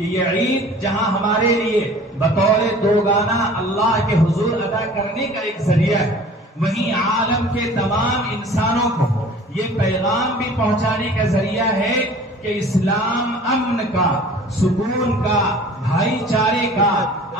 کہ یہ عید جہاں ہمارے لیے بطور دوگانہ اللہ کے حضور ادا کرنے کا ایک ذریعہ ہے، وہیں عالم کے تمام انسانوں کو یہ پیغام بھی پہنچانے کا ذریعہ ہے کہ اسلام امن کا، سکون کا، بھائی چارے کا،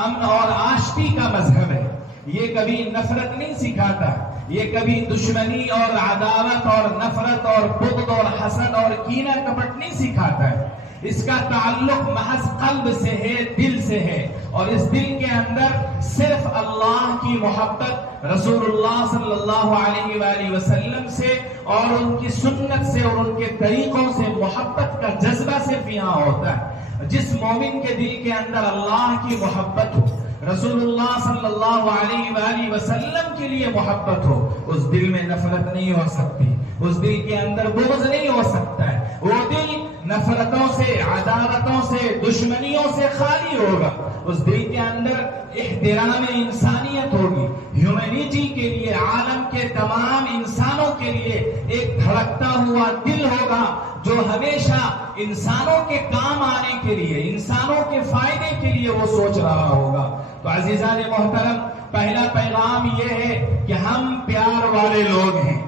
امن اور آشتی کا مذہب ہے۔ یہ کبھی نفرت نہیں سکھاتا، یہ کبھی دشمنی اور عداوت اور نفرت اور بغض اور حسد اور کینہ کپٹ نہیں سکھاتا ہے۔ اس کا تعلق محض قلب سے ہے، دل سے ہے، اور اس دل کے اندر صرف اللہ کی محبت، رسول اللہ صلی اللہ علیہ وآلہ وسلم سے اور ان کی سنت سے اور ان کے طریقوں سے محبت کا جذبہ صرف یہاں ہوتا ہے۔ جس مومن کے دل کے اندر اللہ کی محبت ہو، رسول اللہ صلی اللہ علیہ وآلہ وسلم کے لیے محبت ہو، اس دل میں نفرت نہیں ہو سکتی، اس دل کے اندر بغض نہیں ہو سکتا ہے۔ وہ دل نفرتوں سے، عداوتوں سے، دشمنیوں سے خالی ہوگا۔ اس دل کے اندر احترام انسانیت ہوگی، ہیومینٹی کے لیے، عالم کے تمام انسانوں کے لیے ایک دھڑکتا ہوا دل ہوگا جو ہمیشہ انسانوں کے کام آنے کے لیے، انسانوں کے فائدے کے لیے وہ سوچ رہا ہوگا۔ تو عزیزان محترم، پہلا پیغام یہ ہے کہ ہم پیار والے لوگ ہیں،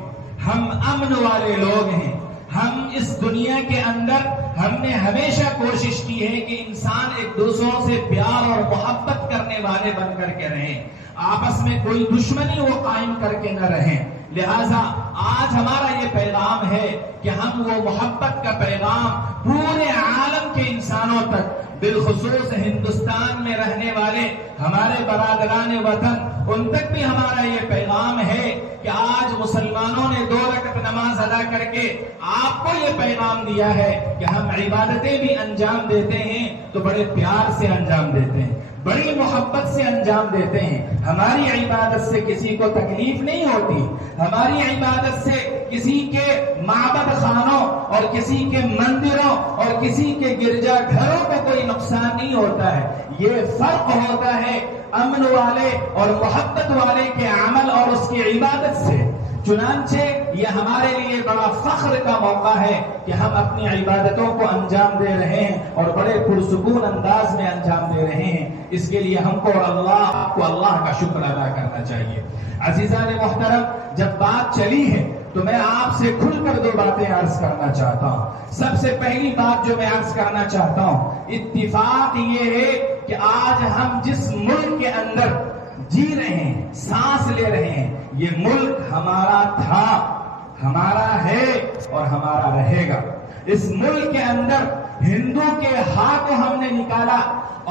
ہم امن والے لوگ ہیں۔ ہم اس دنیا کے اندر ہم نے ہمیشہ کوشش کی ہے کہ انسان ایک دوسروں سے پیار اور محبت کرنے والے بن کر کے رہیں، آپس میں کوئی دشمنی وہ قائم کر کے نہ رہیں۔ لہٰذا آج ہمارا یہ پیغام ہے کہ ہم وہ محبت کا پیغام پورے عالم کے انسانوں تک، بالخصوص ہندوستان میں رہنے والے ہمارے برادران وطن، ان تک بھی ہمارا یہ پیغام ہے کہ آج مسلمانوں نے 2 رکعت نماز ادا کر کے آپ کو یہ پیغام دیا ہے کہ ہم عبادتیں بھی انجام دیتے ہیں تو بڑے پیار سے انجام دیتے ہیں، بڑی محبت سے انجام دیتے ہیں۔ ہماری عبادت سے کسی کو تکلیف نہیں ہوتی، ہماری عبادت سے کسی کے معبد خانوں اور کسی کے مندروں اور کسی کے گرجا گھروں کو کوئی نقصان نہیں ہوتا ہے۔ یہ فرق ہوتا ہے امن والے اور محبت والے کے عمل اور اس کی عبادت سے۔ چنانچہ یہ ہمارے لیے بڑا فخر کا موقع ہے کہ ہم اپنی عبادتوں کو انجام دے رہے ہیں اور بڑے پرسکون انداز میں انجام دے رہے ہیں۔ اس کے لیے ہم کو اللہ کا شکر ادا کرنا چاہیے۔ عزیزان محترم، جب بات چلی ہے تو میں آپ سے کھل کر 2 باتیں عرض کرنا چاہتا ہوں۔ سب سے پہلی بات جو میں عرض کرنا چاہتا ہوں، اتفاق یہ ہے کہ آج ہم جس ملک کے اندر جی رہے ہیں، سانس لے رہے ہیں، یہ ملک ہمارا تھا، ہمارا ہے اور ہمارا رہے گا۔ اس ملک کے اندر ہندو کے ہاں کو ہم نے نکالا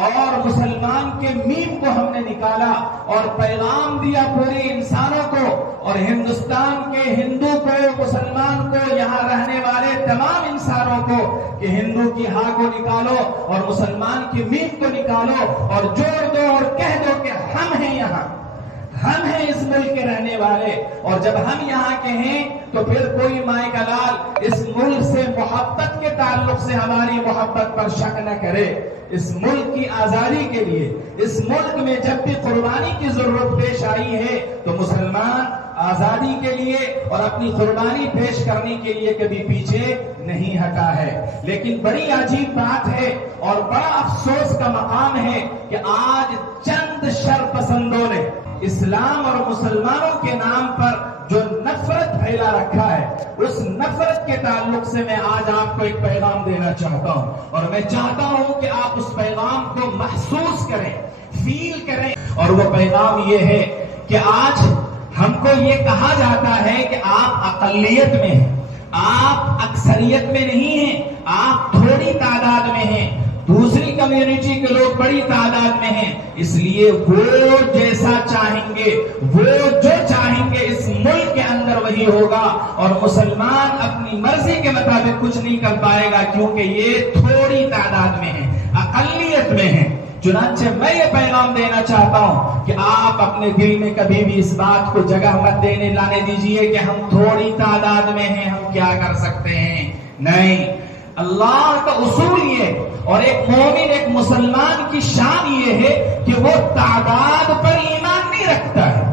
اور مسلمان کے میم کو ہم نے نکالا اور پیغام دیا پورے انسانوں کو، اور ہندوستان کے ہندو کو، مسلمان کو، یہاں رہنے والے تمام انسانوں کو کہ ہندو کی ہاں کو نکالو اور مسلمان کی میم کو نکالو اور جوڑ دو اور کہہ دو کہ ہم ہیں یہاں، ہم ہیں اس ملک کے رہنے والے۔ اور جب ہم یہاں کے ہیں تو پھر کوئی مائے کا لال اس ملک سے محبت کے تعلق سے ہماری محبت پر شک نہ کرے۔ اس ملک کی آزادی کے لیے، اس ملک میں جب بھی قربانی کی ضرورت پیش آئی ہے تو مسلمان آزادی کے لیے اور اپنی قربانی پیش کرنے کے لیے کبھی پیچھے نہیں ہٹا ہے۔ لیکن بڑی عجیب بات ہے اور بڑا افسوس کا مقام ہے کہ آج چند شر پسندوں نے اسلام اور مسلمانوں کے نام پر جو نفرت پھیلا رکھا ہے، اس نفرت کے تعلق سے میں آج آپ کو ایک پیغام دینا چاہتا ہوں، اور میں چاہتا ہوں کہ آپ اس پیغام کو محسوس کریں، فیل کریں۔ اور وہ پیغام یہ ہے کہ آج ہم کو یہ کہا جاتا ہے کہ آپ اقلیت میں ہیں، آپ اکثریت میں نہیں ہیں، آپ تھوڑی تعداد میں ہیں، دوسری کمیونٹی کے لوگ بڑی تعداد میں ہیں، اس لیے وہ جیسا چاہیں گے، وہ جو چاہیں گے اس ملک کے اندر وہی ہوگا، اور مسلمان اپنی مرضی کے مطابق کچھ نہیں کر پائے گا کیونکہ یہ تھوڑی تعداد میں ہیں، اقلیت میں ہیں۔ چنانچہ میں یہ پیغام دینا چاہتا ہوں کہ آپ اپنے دل میں کبھی بھی اس بات کو جگہ مت لانے دیجئے کہ ہم تھوڑی تعداد میں ہیں، ہم کیا کر سکتے ہیں۔ نہیں، اللہ کا اصول یہ اور ایک مومن، ایک مسلمان کی شان یہ ہے کہ وہ تعداد پر ایمان نہیں رکھتا ہے،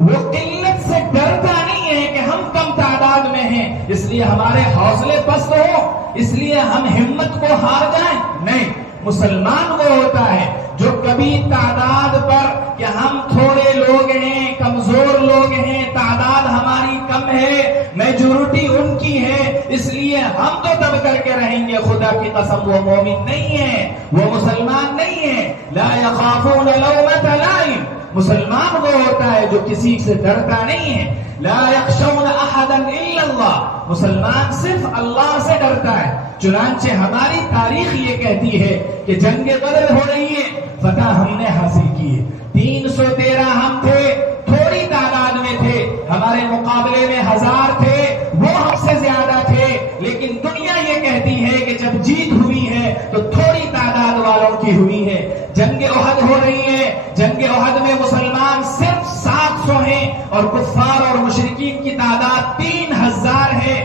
وہ قلت سے ڈرتا نہیں ہے کہ ہم کم تعداد میں ہیں اس لیے ہمارے حوصلے پست ہو، اس لیے ہم ہمت کو ہار جائیں۔ نہیں، مسلمان وہ ہوتا ہے جو کبھی تعداد پر کہ ہم تھوڑے لوگ ہیں، کمزور لوگ ہیں، تعداد ہماری کم ہے، میجورٹی ان کی ہے، اس لیے ہم تو دب کر کے رہیں گے، خدا کی قسم وہ مومن نہیں ہے، وہ مسلمان نہیں ہے۔ لا یخافون لومۃ لائم، مسلمان وہ ہوتا ہے جو کسی سے ڈرتا نہیں ہے۔ لا یخشون احدا الا اللہ، مسلمان صرف اللہ سے ڈرتا ہے۔ چنانچہ ہماری تاریخ یہ کہتی ہے کہ جنگ بدر ہو رہی ہے، فتح ہم نے حاصل کی ہے، 313 ہم تھے، تھوڑی تعداد میں تھے، ہمارے مقابلے میں 1000 تھے، وہ ہم سے زیادہ تھے، لیکن دنیا یہ کہتی ہے کہ جب جیت ہوئی ہے تو تھوڑی تعداد والوں کی ہوئی ہے۔ جنگ احد ہو رہی ہے، جنگ احد میں مسلمان صرف 700 ہیں اور کفار اور مشرکین کی تعداد 3000 ہے۔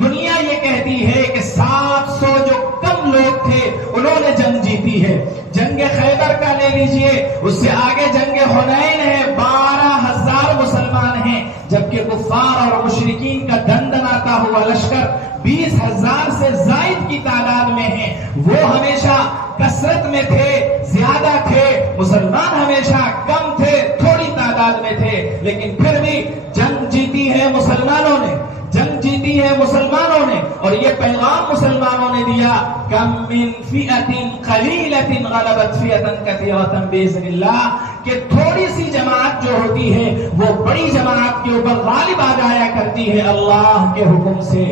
دنیا یہ کہتی ہے کہ 700 جو کم لوگ تھے انہوں نے جنگ جیتی ہے۔ جنگ خیبر کا لے لیجئے، اس سے آگے جنگ حنین ہے، 12000 مسلمان ہیں، جبکہ کفار اور مشرکین کا دندناتا ہوا لشکر 20000 سے زائد کی تعداد میں ہیں۔ وہ ہمیشہ کثرت میں تھے، زیادہ تھے، مسلمان ہمیشہ کم تھے، تھوڑی تعداد میں تھے، لیکن پھر بھی جنگ جیتی ہے مسلمانوں نے، جنگ جیتی ہے مسلمانوں نے، اور یہ پیغام مسلمانوں نے دیا، کم من فئۃ قلیلۃ غلبت فئۃ کثیرۃ باذن اللہ، کہ تھوڑی سی جماعت جو ہوتی ہے وہ بڑی جماعت کے اوپر غالب آ جایا کرتی ہے اللہ کے حکم سے،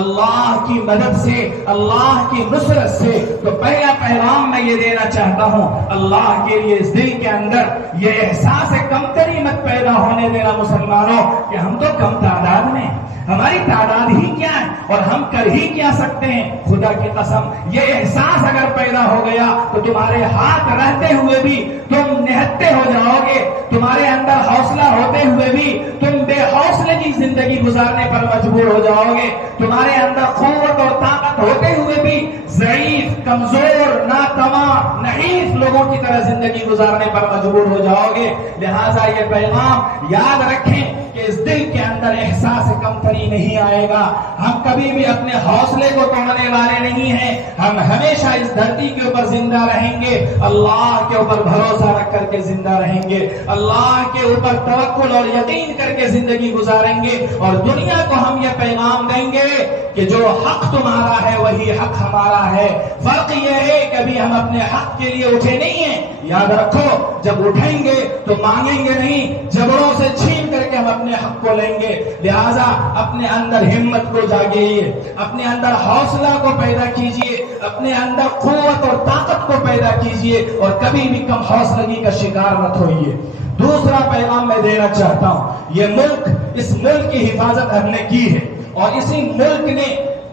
اللہ کی مدد سے، اللہ کی نصرت سے۔ تو پہلا پیغام میں یہ دینا چاہتا ہوں اللہ کے لیے، اس دل کے اندر یہ احساس کمتری مت پیدا ہونے دینا مسلمانوں کہ ہم تو کم تعداد میں، ہماری تعداد ہی کیا ہے اور ہم کر ہی کیا سکتے ہیں۔ خدا کی قسم یہ احساس اگر پیدا ہو گیا تو تمہارے ہاتھ رہتے ہوئے بھی تم نہتے ہو جاؤ گے، تمہارے اندر حوصلہ ہوتے ہوئے بھی تم بے حوصلے کی زندگی گزارنے پر مجبور ہو جاؤ گے، تمہارے اندر قوت اور طاقت ہوتے ہوئے بھی ضعیف، کمزور، ناتواں، نحیف لوگوں کی طرح زندگی گزارنے پر مجبور ہو جاؤ گے۔ لہٰذا یہ پیغام یاد رکھیں کہ اس دل کے اندر احساس کمتری نہیں آئے گا، ہم کبھی بھی اپنے حوصلے کو توڑنے والے نہیں ہیں، ہم ہمیشہ اس دھرتی کے اوپر زندہ رہیں گے، اللہ کے اوپر بھروسہ رکھ کر کے زندہ رہیں گے، اللہ کے اوپر توکل اور یقین کر کے زندگی گزاریں گے، اور دنیا کو ہم یہ پیغام دیں گے کہ جو حق تمہارا ہے وہی حق ہمارا ہے۔ فرق یہ ہے کہ ابھی ہم اپنے حق کے لیے اٹھے نہیں ہیں، یاد رکھو جب اٹھیں گے تو مانگیں گے نہیں، جبڑوں سے چھین کر کے ہم اپنے حق کو لیں گے۔ لہٰذا اپنے اندر ہمت کو جاگیے، اپنے اندر حوصلہ کو پیدا کیجئے، اپنے اندر قوت اور طاقت کو پیدا کیجئے، اور کبھی بھی کم حوصلگی کا شکار مت ہوئیے۔ دوسرا پیغام میں دینا چاہتا ہوں، یہ ملک، اس ملک کی حفاظت ہم نے کی ہے، اور اسی ملک نے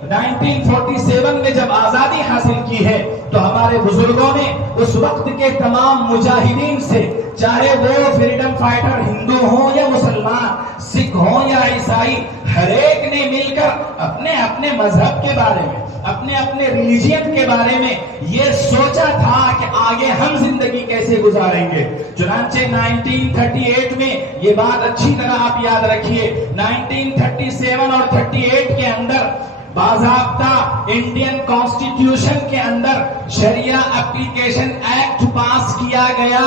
1947 میں جب آزادی حاصل کی ہے تو ہمارے بزرگوں نے اس وقت کے تمام مجاہدین سے، چاہے وہ فریڈم فائٹر ہندو ہوں یا مسلمان، سکھ ہوں یا عیسائی، ہر ایک نے مل کر اپنے اپنے مذہب کے بارے میں، اپنے اپنے ریلیجن کے بارے میں یہ سوچا تھا کہ آگے ہم زندگی کیسے گزاریں گے۔ چنانچہ 1938 میں یہ بات اچھی طرح آپ یاد رکھیے، 1937 اور 38 کے اندر باضابطہ انڈین کانسٹیٹیوشن کے اندر شریعہ اپلیکیشن ایکٹ پاس کیا گیا۔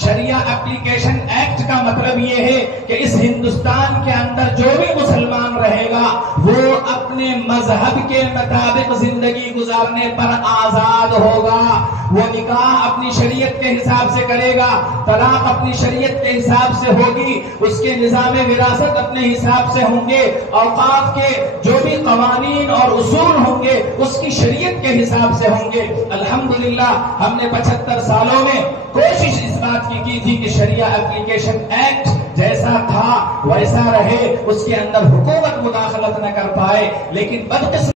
شریعہ اپلیکیشن ایکٹ کا مطلب یہ ہے کہ اس ہندوستان کے اندر جو بھی مسلمان رہے گا وہ اپنے مذہب کے مطابق زندگی گزارنے پر آزاد ہوگا، وہ نکاح اپنی شریعت کے حساب سے کرے گا، طلاق اپنی شریعت کے حساب سے ہوگی، اس کے نظام وراثت اپنے حساب سے ہوں گے، اوقاف کے جو بھی قوانین اور اصول ہوں گے اس کی شریعت کے حساب سے ہوں گے۔ الحمدللہ ہم نے 75 سالوں میں کوشش اس بات کی تھی کہ شریعہ اپلیکیشن ایکٹ جیسا تھا ویسا رہے، اس کے اندر حکومت مداخلت نہ کر پائے، لیکن بدقسمتی